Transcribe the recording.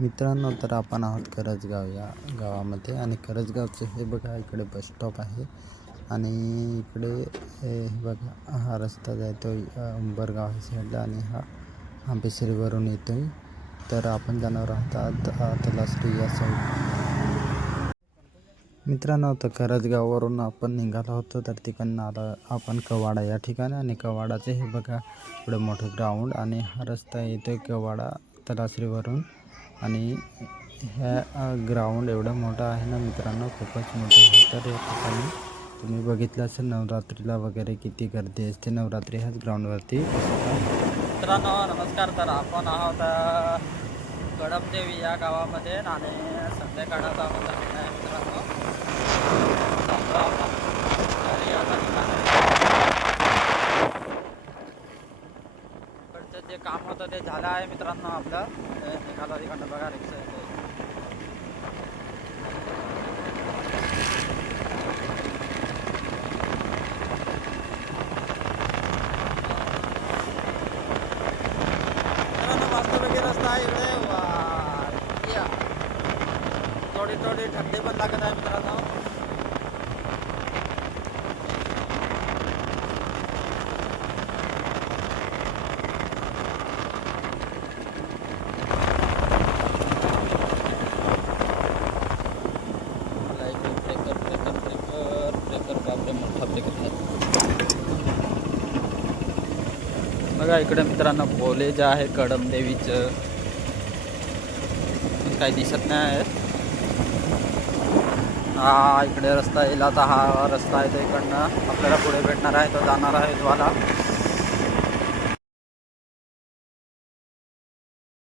मित्रांनो, तर आपण आहोत करजगाव या गावामध्ये आणि करजगावचं हे बघा, इकडे बस स्टॉप आहे आणि इकडे हे बघा, हा रस्ता जातो उंबरगाव ह्या साईडला आणि हा आंबेसरीवरून येतो. तर आपण जाणार आहोत तलासरी या साईड. मित्रांनो, तर करजगाववरून आपण निघालो होतो, तर तिकडनं आला आपण कवाडा या ठिकाणी आणि कवाडाचे हे बघा एवढं मोठं ग्राउंड आणि हा रस्ता येतो कवाडा तलासरीवरून. आणि ह्या ग्राउंड एवढं मोठं आहे ना मित्रांनो, खूपच मोठं आहे. तर या ठिकाणी तुम्ही बघितलं असेल नवरात्रीला वगैरे किती गर्दी असते नवरात्री ह्याच ग्राउंडवरती. मित्रांनो नमस्कार. तर आपण आहोत कडमदेवी या गावामध्ये आणि संध्याकाळचा होता आहे मित्रांनो. इकडचं जे काम होतं ते झालं आहे मित्रांनो. आपलं निघालं तिकडनं बघा रिक्षा येते. मस्तपैकी रस्ता आहे इकडे. थोडी थंडी पण लागत आहे मित्रांनो. बघा इकडे मित्रांनो बोले जे आहे कडमदेवीचं काही दिसत नाही आहे. हा इकडे रस्ता येईल. आता हा रस्ता आहे तो इकडनं आपल्याला पुढे भेटणार आहे, तो जाणार आहे द्वाला.